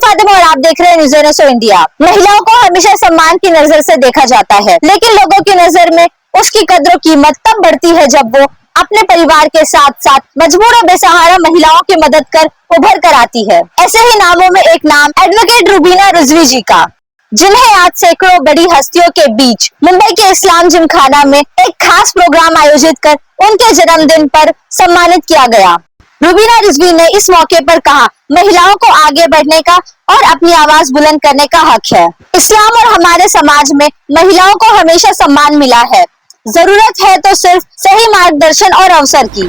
फातिमा और आप देख रहे हैं न्यूज़ एनएसओ इंडिया। महिलाओं को हमेशा सम्मान की नजर से देखा जाता है, लेकिन लोगों की नजर में उसकी कद्र कीमत तब बढ़ती है जब वो अपने परिवार के साथ साथ मजबूर और बेसहारा महिलाओं की मदद कर उभर कर आती है। ऐसे ही नामों में एक नाम एडवोकेट रूबीना रिजवी जी का, जिन्हें आज सैकड़ों बड़ी हस्तियों के बीच मुंबई के इस्लाम जिमखाना में एक खास प्रोग्राम आयोजित कर उनके जन्मदिन पर सम्मानित किया गया। रूबीना रिजवी ने इस मौके पर कहा, महिलाओं को आगे बढ़ने का और अपनी आवाज बुलंद करने का हक है। इस्लाम और हमारे समाज में महिलाओं को हमेशा सम्मान मिला है, जरूरत है तो सिर्फ सही मार्गदर्शन और अवसर की।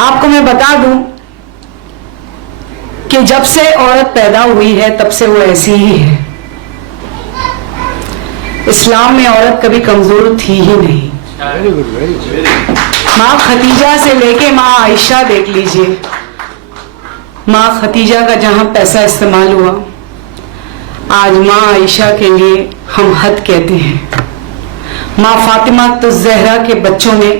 आपको मैं बता दूं कि जब से औरत पैदा हुई है तब से वो ऐसी ही है। इस्लाम में औरत कभी कमजोर थी ही नहीं। माँ खतीजा से लेके माँ आयशा देख लीजिए, माँ खतीजा का जहां पैसा इस्तेमाल हुआ, आज माँ आयशा के लिए हम हद कहते हैं। माँ फातिमा तो जहरा के बच्चों ने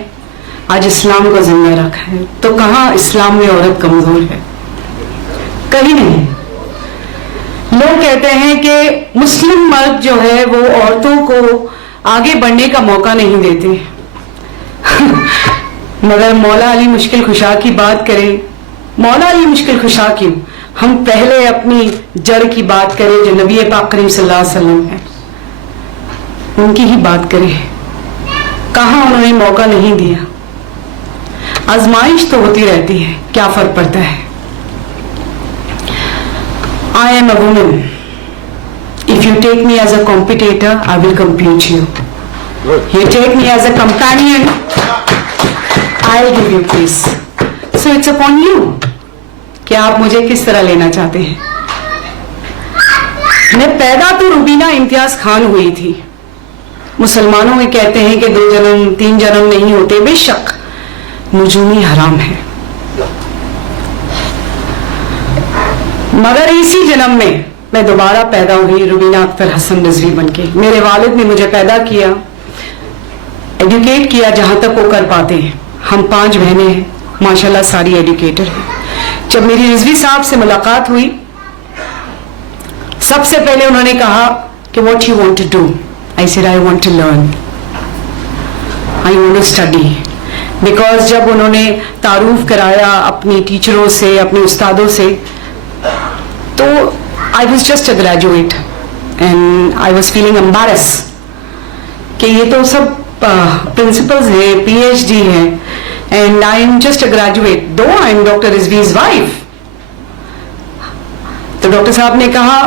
आज इस्लाम को जिंदा रखा है, तो कहाँ इस्लाम में औरत कमजोर है? कहीं नहीं। लोग कहते हैं कि मुस्लिम मर्द जो है वो औरतों को आगे बढ़ने का मौका नहीं देते। मगर मौला अली मुश्किल खुशा की बात करें, मौला अली मुश्किल खुशा क्यों, हम पहले अपनी जड़ की बात करें जो नबी पाक करीम सल्लल्लाहु अलैहि वसल्लम है, उनकी ही बात करें। कहाँ उन्होंने मौका नहीं दिया। आजमाइश तो होती रहती है, क्या फर्क पड़ता है। I am a woman. If you take me as a competitor, I will compete you. You take me as a companion, I'll give you peace. So it's upon you कि आप मुझे किस तरह लेना चाहते हैं। मैं पैदा तो रूबीना इम्तियाज खान हुई थी। मुसलमानों में कहते हैं कि 2 जन्म 3 जन्म नहीं होते, बेशक नुजूमी हराम है, मगर इसी जन्म में मैं दोबारा पैदा हुई रूबीना अख्तर हसन रिजवी बनके। मेरे वालिद ने मुझे पैदा किया, एजुकेट किया जहां तक वो कर पाते हैं। हम 5 बहनें हैं, माशाल्लाह सारी एजुकेटर हैं। जब मेरी रिजवी साहब से मुलाकात हुई, सबसे पहले उन्होंने कहा कि what you want to do. I said I want to learn, I want to study. Because जब उन्होंने तारुफ कराया अपनी टीचरों से, अपने उस्तादों से, तो I was just a graduate and I was feeling embarrass कि ये तो सब प्रिंसिपल्स हैं, PhD हैं, and I am just a graduate, दो आई एम डॉक्टर रिजवीज वाइफ। तो डॉक्टर साहब ने कहा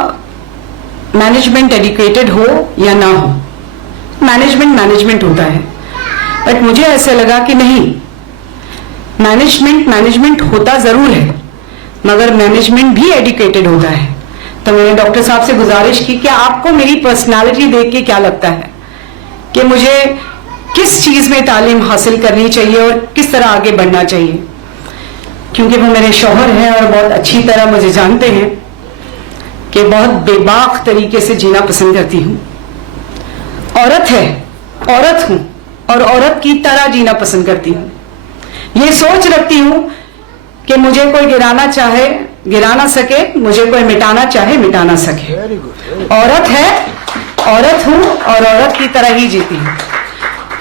मैनेजमेंट एजुकेटेड हो या ना हो, मैनेजमेंट होता है। बट मुझे ऐसा लगा कि नहीं, मैनेजमेंट होता जरूर है, मगर मैनेजमेंट भी एजुकेटेड होता है। तो मैंने डॉक्टर साहब से गुजारिश की कि आपको मेरी पर्सनालिटी देख के क्या लगता है कि मुझे किस चीज में तालीम हासिल करनी चाहिए और किस तरह आगे बढ़ना चाहिए, क्योंकि वो मेरे शौहर हैं और बहुत अच्छी तरह मुझे जानते हैं कि बहुत बेबाक तरीके से जीना पसंद करती हूँ। औरत है, औरत हूं और औरत की तरह जीना पसंद करती हूँ। ये सोच रखती हूँ कि मुझे कोई गिराना चाहे गिरा ना सके, मुझे कोई मिटाना चाहे मिटा ना सके। औरत है, औरत हूं और औरत की तरह ही जीती हूं।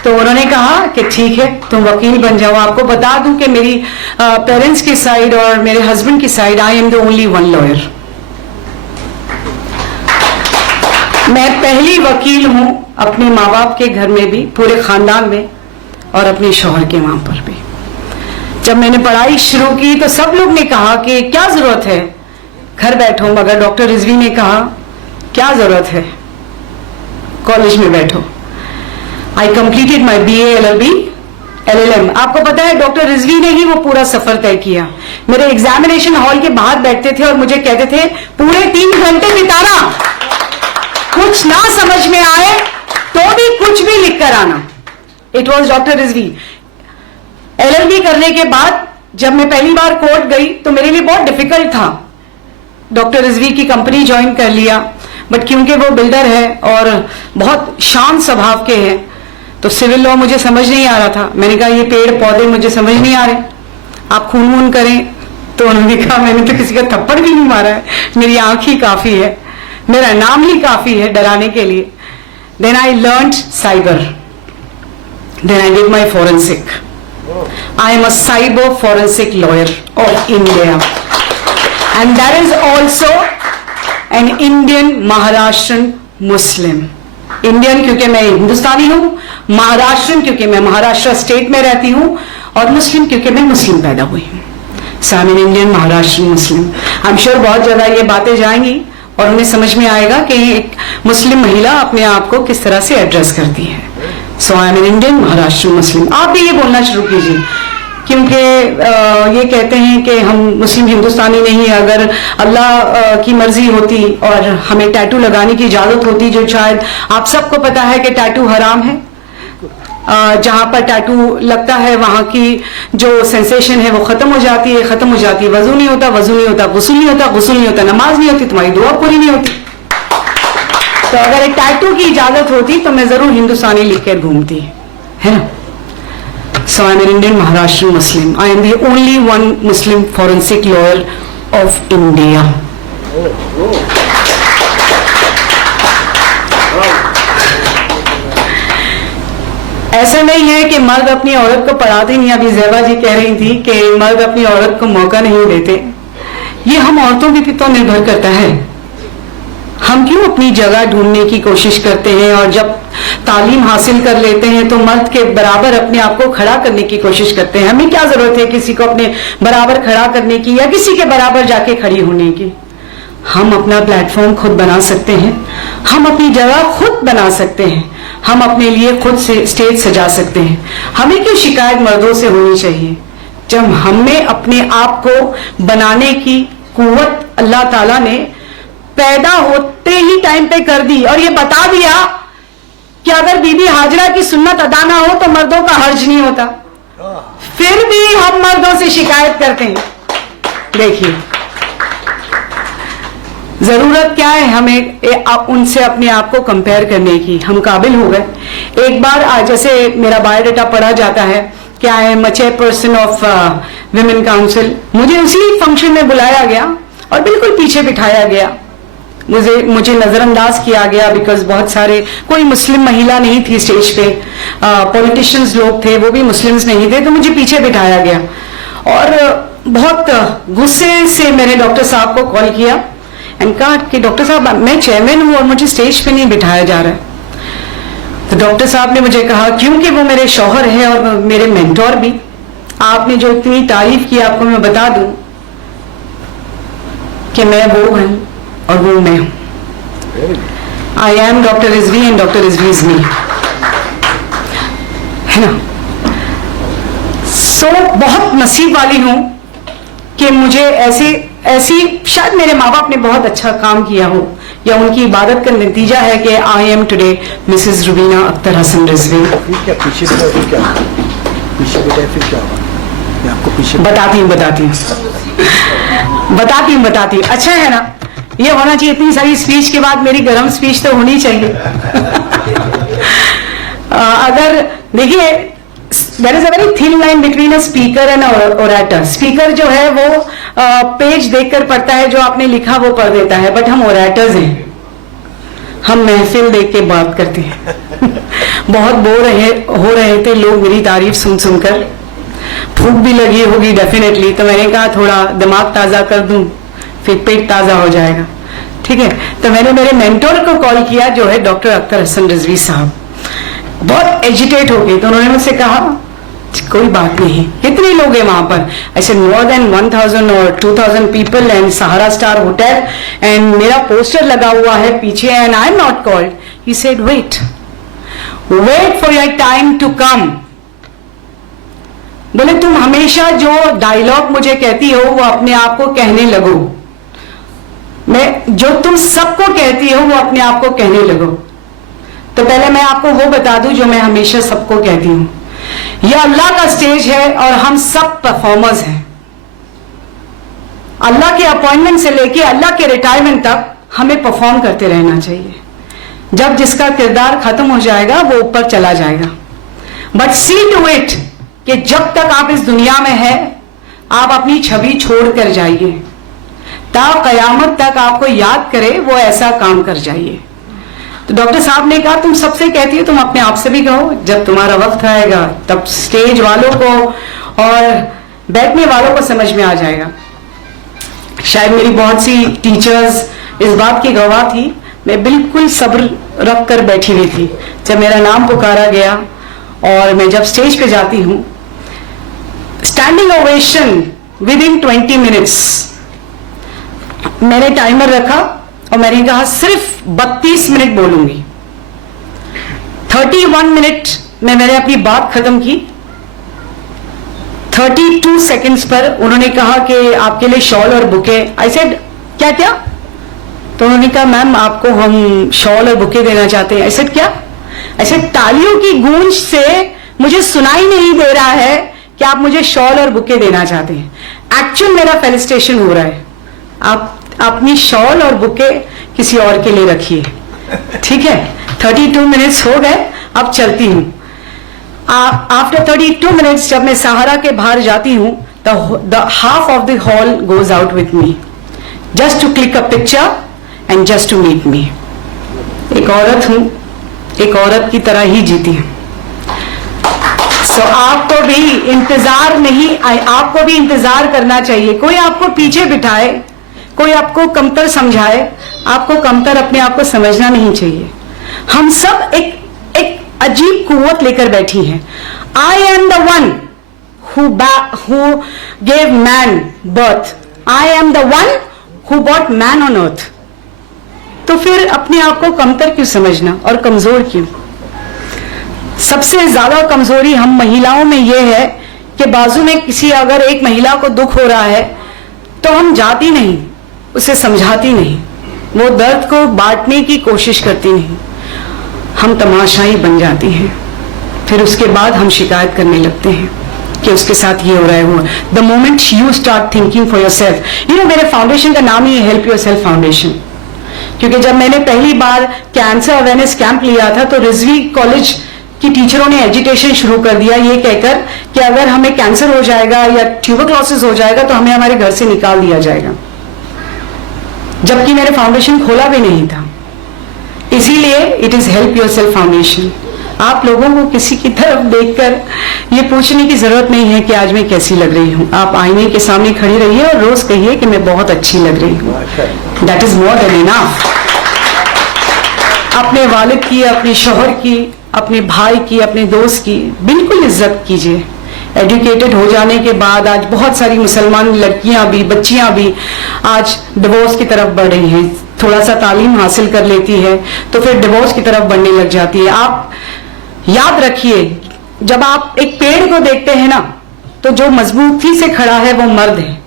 तो उन्होंने कहा कि ठीक है, तुम वकील बन जाओ। आपको बता दूं कि मेरी पेरेंट्स की साइड और मेरे हस्बैंड की side I am the only one lawyer. मैं पहली वकील हूं अपने माँ बाप के घर में भी, पूरे खानदान में, और अपने शौहर के वहां पर भी। जब मैंने पढ़ाई शुरू की तो सब लोग ने कहा कि क्या जरूरत है, घर बैठो, मगर डॉक्टर रिजवी ने कहा क्या जरूरत है, कॉलेज में बैठो। I completed my BA LLB LLM। आपको पता है डॉक्टर रिजवी ने ही वो पूरा सफर तय किया। मेरे एग्जामिनेशन हॉल के बाहर बैठते थे और मुझे कहते थे पूरे 3 घंटे बिताना, कुछ ना समझ में आए तो भी कुछ भी लिख कर आना। It was doctor Rizvi. LLB करने के बाद जब मैं पहली बार कोर्ट गई तो मेरे लिए बहुत डिफिकल्ट था। डॉक्टर रिजवी की कंपनी ज्वाइन कर लिया, बट क्योंकि वो बिल्डर है और बहुत शांत स्वभाव के हैं, तो सिविल लॉ मुझे समझ नहीं आ रहा था। मैंने कहा ये पेड़ पौधे मुझे समझ नहीं आ रहे, आप खून वून करें, तो उन्होंने कहा मैंने तो किसी का थप्पड़ भी नहीं मारा है, मेरी आंख ही काफी है, मेरा नाम ही काफी है डराने के लिए. Then I learned cyber. Then I did my forensic. I am a cyber forensic lawyer of India. And that is also an Indian Maharashtrian Muslim. Indian क्योंकि मैं हिंदुस्तानी हूँ, महाराष्ट्रन क्योंकि मैं महाराष्ट्र स्टेट में रहती हूँ, और मुस्लिम क्योंकि मैं मुस्लिम पैदा हुई हूँ. So I'm an Indian Maharashtrian Muslim. I'm sure बहुत जगह ये बातें जाएंगी और उन्हें समझ में आएगा कि एक मुस्लिम महिला अपने आप को किस तरह से एड्रेस करती है. So I am an Indian Maharashtra Muslim. आप भी ये बोलना शुरू कीजिए, क्योंकि ये कहते हैं कि हम मुस्लिम हिंदुस्तानी नहीं है. अगर अल्लाह की मर्जी होती और हमें टैटू लगाने की इजाजत होती, जो शायद आप सबको पता है कि टैटू हराम है, जहां पर टैटू लगता है वहां की जो सेंसेशन है वो खत्म हो जाती है, खत्म हो जाती है. वजू नहीं होता, वजू नहीं होता, गुस्ल नहीं होता, गुस्ल नहीं होता, नमाज नहीं होती, तुम्हारी दुआ पूरी नहीं होती. तो अगर एक टैटू की इजाजत होती तो मैं जरूर हिंदुस्तानी लिखकर घूमती, है ना. So I am an Indian Maharashtra Muslim. I am the only one Muslim forensic lawyer of India. ऐसा नहीं है कि मर्द अपनी औरत को पढ़ाते नहीं. अभी ज़ेबा जी कह रही थी कि मर्द अपनी औरत को मौका नहीं देते. ये हम औरतों पे तो निर्भर करता है. हम क्यों अपनी जगह ढूंढने की कोशिश करते हैं, और जब तालीम हासिल कर लेते हैं तो मर्द के बराबर अपने आप को खड़ा करने की कोशिश करते हैं. हमें क्या जरूरत है किसी को अपने बराबर खड़ा करने की या किसी के बराबर जाके खड़ी होने की. हम अपना प्लेटफॉर्म खुद बना सकते हैं, हम अपनी जगह खुद बना सकते हैं, हम अपने लिए खुद से स्टेज सजा सकते हैं. हमें क्यों शिकायत मर्दों से होनी चाहिए, जब हमें अपने आप को बनाने की कुव्वत अल्लाह ताला ने पैदा होते ही टाइम पे कर दी, और ये बता दिया कि अगर बीबी हाजरा की सुन्नत अदा ना हो तो मर्दों का हर्ज नहीं होता. फिर भी हम मर्दों से शिकायत करते हैं. देखिए जरूरत क्या है हमें उनसे अपने आप को कंपेयर करने की. हम काबिल हो गए. एक बार जैसे मेरा बायोडाटा पढ़ा जाता है कि I am a chairperson of women council. मुझे उसी फंक्शन में बुलाया गया और बिल्कुल पीछे बिठाया गया. मुझे नजरअंदाज किया गया बिकॉज बहुत सारे, कोई मुस्लिम महिला नहीं थी स्टेज पे, पॉलिटिशियंस लोग थे, वो भी मुस्लिम्स नहीं थे, तो मुझे पीछे बिठाया गया. और बहुत गुस्से से मैंने डॉक्टर साहब को कॉल किया एंड कहा कि डॉक्टर साहब मैं चेयरमैन हूं और मुझे स्टेज पे नहीं बिठाया जा रहा है. तो डॉक्टर साहब ने मुझे कहा क्योंकि वो मेरे शौहर है और मेरे मेंटोर भी, आपने जो इतनी तारीफ की आपको मैं बता दूं कि मैं वो हूं और वो मैं हूं. I am doctor Rizvi and doctor Rizvi is me, है ना. सो बहुत नसीब वाली हूं कि मुझे ऐसी शायद मेरे माँ बाप ने बहुत अच्छा काम किया हो, या उनकी इबादत का नतीजा है कि I am today Mrs Rubina Akhtar Hasan Rizvi. बताती हूँ. अच्छा है ना, ये होना चाहिए. इतनी सारी स्पीच के बाद मेरी गर्म स्पीच तो होनी चाहिए. अगर देखिए there is a very thin line between a speaker and an orator. Speaker जो है वो पेज देखकर पढ़ता है, जो आपने लिखा वो पढ़ देता है, बट हम ओरेटर्स हैं, हम महफिल देख के बात करते हैं. बहुत हो रहे थे लोग मेरी तारीफ सुन सुनकर, भूख भी लगी होगी डेफिनेटली, तो मैंने कहा थोड़ा दिमाग ताज़ा कर दूं फिर पेट ताज़ा हो जाएगा. ठीक है, तो मैंने मेरे मेंटोर को कॉल किया जो है डॉक्टर अख्तर हसन रिजवी साहब. बहुत एजिटेट हो गई, तो उन्होंने मुझसे कहा कोई बात नहीं, कितने लोग हैं वहां पर. ऐसे मोर देन 1000 और 2000 people and Sahara star hotel, and मेरा पोस्टर लगा हुआ है पीछे, and I am not called. He said wait for your time to come. बोले तुम हमेशा जो डायलॉग मुझे कहती हो वो अपने आप को कहने लगो. मैं जो तुम सबको कहती हो वो अपने आप को कहने लगो. तो पहले मैं आपको वो बता दूं जो मैं हमेशा सबको कहती हूं, यह अल्लाह का स्टेज है और हम सब परफॉर्मर्स हैं. अल्लाह के अपॉइंटमेंट से लेके अल्लाह के रिटायरमेंट तक हमें परफॉर्म करते रहना चाहिए. जब जिसका किरदार खत्म हो जाएगा वो ऊपर चला जाएगा. बट सी टू इट कि जब तक आप इस दुनिया में हैं आप अपनी छवि छोड़ कर जाइए, ता कयामत तक आपको याद करे वो ऐसा काम कर जाइए। तो डॉक्टर साहब ने कहा तुम सबसे कहती हो, तुम अपने आप से भी कहो, जब तुम्हारा वक्त आएगा तब स्टेज वालों को और बैठने वालों को समझ में आ जाएगा। शायद मेरी बहुत सी टीचर्स इस बात की गवाह थी, मैं बिल्कुल सब्र रख कर बैठी हुई थी जब मेरा नाम पुकारा गया और मैं जब स्टेज पे जाती हूं, standing ovation with in 20 minutes. मैंने टाइमर रखा और मैंने कहा सिर्फ 32 मिनट बोलूंगी। 31 मिनट में मैंने अपनी बात खत्म की। 32 सेकंड्स पर उन्होंने कहा कि आपके लिए शॉल और बुके। आई सेड क्या क्या? तो उन्होंने कहा मैम आपको हम शॉल और बुके देना चाहते हैं। आई सेड क्या? ऐसे तालियों की गूंज से मुझे सुनाई नहीं दे रहा है कि आप मुझे शॉल और बुके देना चाहते हैं। एक्चुअल मेरा फेलिसिटेशन हो रहा है, आप अपनी शॉल और बुके किसी और के लिए रखिए, ठीक है। 32 मिनट्स हो गए, अब चलती हूं। आफ्टर 32 मिनट्स जब मैं सहारा के बाहर जाती हूं, the half of the hall goes out with me just to click a picture and just to meet me. एक औरत हूं, एक औरत की तरह ही जीती हूं। सो आपको भी इंतजार करना चाहिए। कोई आपको पीछे बिठाए, कोई आपको कमतर समझाए, आपको कमतर अपने आप को समझना नहीं चाहिए। हम सब एक अजीब कुव्वत लेकर बैठी हैं। आई am the one who gave man birth, I am the one who bought man on earth. तो फिर अपने आप को कमतर क्यों समझना और कमजोर क्यों? सबसे ज्यादा कमजोरी हम महिलाओं में यह है कि बाजू में किसी अगर एक महिला को दुख हो रहा है तो हम जाती नहीं, उसे समझाती नहीं, वो दर्द को बांटने की कोशिश करती नहीं, हम तमाशाई बन जाती हैं। फिर उसके बाद हम शिकायत करने लगते हैं कि उसके साथ ये हो रहा है, वो। The moment you start thinking for your self, मेरे फाउंडेशन का नाम ही है हेल्प योर सेल्फ फाउंडेशन। क्योंकि जब मैंने पहली बार कैंसर अवेयरनेस कैंप लिया था तो रिजवी कॉलेज की टीचरों ने एजिटेशन शुरू कर दिया ये कहकर कि अगर हमें कैंसर हो जाएगा या ट्यूबरक्लोसिस हो जाएगा तो हमें हमारे घर से निकाल दिया जाएगा, जबकि मैंने फाउंडेशन खोला भी नहीं था। इसीलिए it is help yourself foundation. आप लोगों को किसी की तरफ देखकर ये पूछने की जरूरत नहीं है कि आज मैं कैसी लग रही हूं। आप आईने के सामने खड़ी रहिए और रोज कहिए कि मैं बहुत अच्छी लग रही हूं। That is more than enough. अपने वालिद की, अपने शौहर की, अपने भाई की, अपने दोस्त की बिल्कुल इज्जत कीजिए। एजुकेटेड हो जाने के बाद आज बहुत सारी मुसलमान लड़कियां भी, बच्चियां भी आज डिवोर्स की तरफ बढ़ रही हैं। थोड़ा सा तालीम हासिल कर लेती है तो फिर डिवोर्स की तरफ बढ़ने लग जाती है। आप याद रखिए, जब आप एक पेड़ को देखते हैं ना तो जो मजबूती से खड़ा है वो मर्द है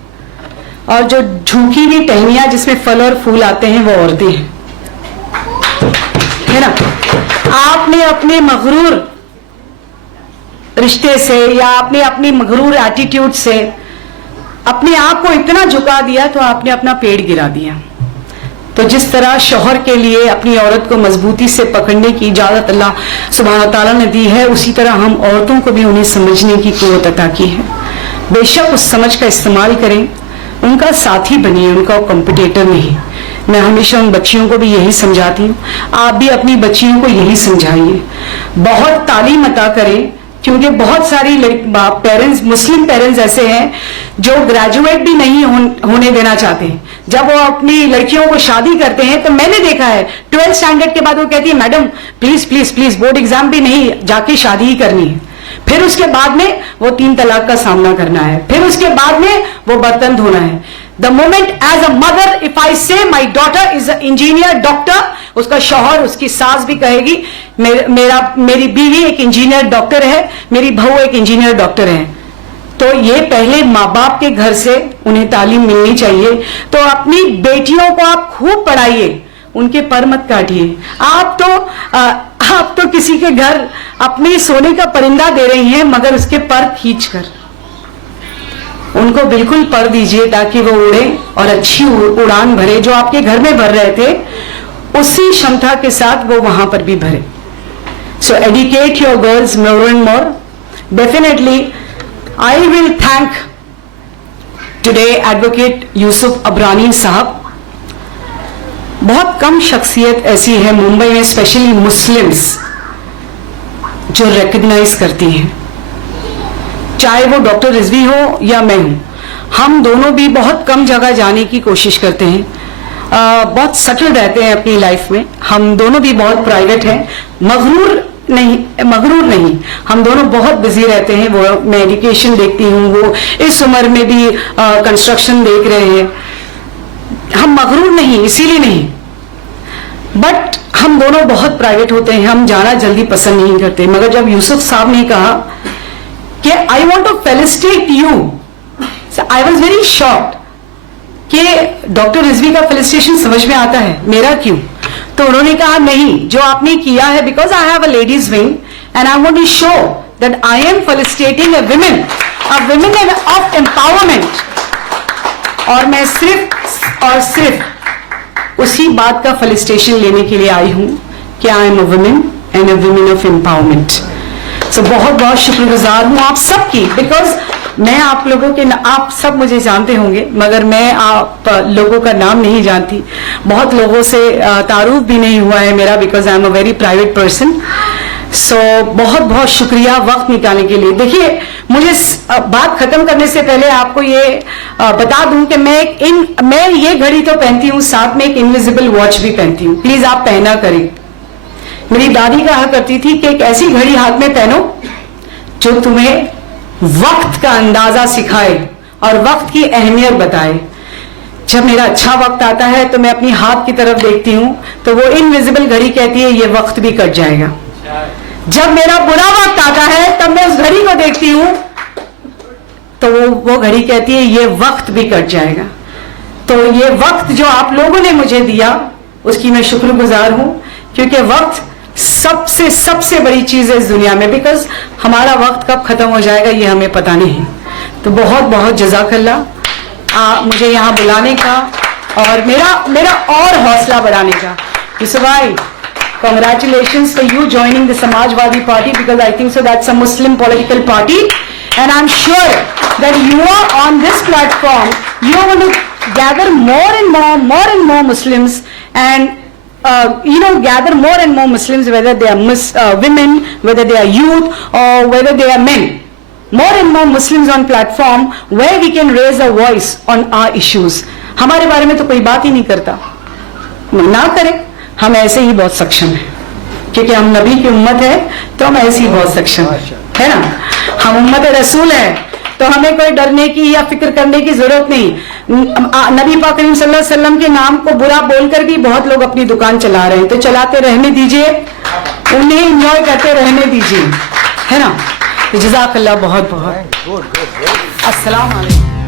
और जो झुकी हुई टहनियां जिसमें फल और फूल आते हैं वो औरतें हैं, है ना। आपने अपने मगरूर रिश्ते से या आपने अपनी मगरूर एटीट्यूड से अपने आप को इतना झुका दिया तो आपने अपना पेड़ गिरा दिया। तो जिस तरह शौहर के लिए अपनी औरत को मजबूती से पकड़ने की इजाजत अल्लाह सुब्हान व तआला ने दी है, उसी तरह हम औरतों को भी उन्हें समझने की क़ुव्वत अता की है। बेशक उस समझ का इस्तेमाल करें, उनका साथी बनिए, उनका कॉम्पिटिटर नहीं। मैं हमेशा उन बच्चियों को भी यही समझाती हूँ, आप भी अपनी बच्चियों को यही समझाइए। बहुत तालीम अता करें, क्योंकि बहुत सारी पेरेंट्स, मुस्लिम पेरेंट्स ऐसे हैं जो ग्रेजुएट भी नहीं होने देना चाहते। जब वो अपनी लड़कियों को शादी करते हैं तो मैंने देखा है 12th स्टैंडर्ड के बाद वो कहती है madam please please please board exam भी नहीं, जाके शादी ही करनी है। फिर उसके बाद में वो 3 तलाक का सामना करना है, फिर उसके बाद में वो बर्तन धोना है। The moment as a mother if I say my daughter is a engineer doctor, उसका शौहर, उसकी सास भी कहेगी मेरी बीवी एक इंजीनियर डॉक्टर है, मेरी बहू एक इंजीनियर डॉक्टर है। तो ये पहले माँ बाप के घर से उन्हें तालीम मिलनी चाहिए। तो अपनी बेटियों को आप खूब पढ़ाइए, उनके पर मत काटिए। आप तो किसी के घर अपने सोने का परिंदा दे रही हैं मगर उसके पर खींचकर। उनको बिल्कुल पर दीजिए ताकि वो उड़े और अच्छी उड़ान भरे। जो आपके घर में भर रहे थे उसी क्षमता के साथ वो वहां पर भी भरे। So educate your girls more and more. Definitely I will thank today advocate Yusuf Abrani साहब, बहुत कम शख्सियत ऐसी है मुंबई में स्पेशली मुस्लिम्स जो रिकग्नाइज करती हैं, चाहे वो डॉक्टर रिजवी हो या मैं हूं। हम दोनों भी बहुत कम जगह जाने की कोशिश करते हैं, बहुत सटल रहते हैं अपनी लाइफ में। हम दोनों भी बहुत प्राइवेट हैं, मगरूर नहीं, हम दोनों बहुत बिजी रहते हैं। वो मैं एजुकेशन देखती हूँ, वो इस उम्र में भी कंस्ट्रक्शन देख रहे हैं। हम मगरूर नहीं, इसीलिए नहीं, बट हम दोनों बहुत प्राइवेट होते हैं, हम जाना जल्दी पसंद नहीं करते। मगर जब यूसुफ साहब ने कहा कि I want to felicitate you, I was very shocked कि डॉक्टर रिजवी का फेलिसिटेशन समझ में आता है, मेरा क्यों? तो उन्होंने कहा नहीं, जो आपने किया है, because I have a ladies wing and I want to show that I am felicitating a women of empowerment. और मैं सिर्फ और सिर्फ उसी बात का फेलिसिटेशन लेने के लिए आई हूं कि I am a woman and a woman of empowerment. So बहुत बहुत शुक्रगुजार हूं आप सबकी, बिकॉज मैं आप लोगों के, आप सब मुझे जानते होंगे मगर मैं आप लोगों का नाम नहीं जानती। बहुत लोगों से तारुफ भी नहीं हुआ है मेरा, because I am a very private person. So बहुत बहुत शुक्रिया वक्त निकालने के लिए। देखिए, मुझे बात खत्म करने से पहले आपको ये बता दूं कि मैं ये घड़ी तो पहनती हूँ, साथ में एक इनविजिबल वॉच भी पहनती हूँ। प्लीज आप पहना करें। मेरी दादी कहा करती थी कि एक ऐसी घड़ी हाथ में पहनो जो तुम्हें वक्त का अंदाजा सिखाए और वक्त की अहमियत बताए। जब मेरा अच्छा वक्त आता है तो मैं अपनी हाथ की तरफ देखती हूं तो वो इनविजिबल घड़ी कहती है ये वक्त भी कट जाएगा। जब मेरा बुरा वक्त आता है तब मैं उस घड़ी को देखती हूं तो वो घड़ी कहती है ये वक्त भी कट जाएगा। तो ये वक्त जो आप लोगों ने मुझे दिया उसकी मैं शुक्रगुजार हूं, क्योंकि वक्त सबसे बड़ी चीज है इस दुनिया में, बिकॉज हमारा वक्त कब खत्म हो जाएगा ये हमें पता नहीं। तो बहुत बहुत जज़ाकल्लाह मुझे यहाँ बुलाने का और मेरा और हौसला बढ़ाने का। यूसुफ भाई, congratulations for you joining the Samajwadi Party, because I think so that's a Muslim political party, and I'm sure that you are on this platform, you are going to gather more and more Muslims, and gather more and more Muslims, whether they are women, whether they are youth, or whether they are men. More and more Muslims on platform where we can raise a voice on our issues. हमारे बारे में तो कोई बात ही नहीं करता, ना करें, हम ऐसे ही बहुत सक्षम हैं, क्योंकि हम नबी की उम्मत है तो हम ऐसे ही बहुत सक्षम है ना। हम उम्मत रसूल है तो हमें कोई डरने की या फिक्र करने की जरूरत नहीं। नबी पाक करीम सल्लल्लाहु अलैहि वसल्लम के नाम को बुरा बोलकर भी बहुत लोग अपनी दुकान चला रहे हैं, तो चलाते रहने दीजिए, उन्हें एंजॉय करते रहने दीजिए, है ना। जज़ाकल्लाह बहुत बहुत। अस्सलाम वालेकुम।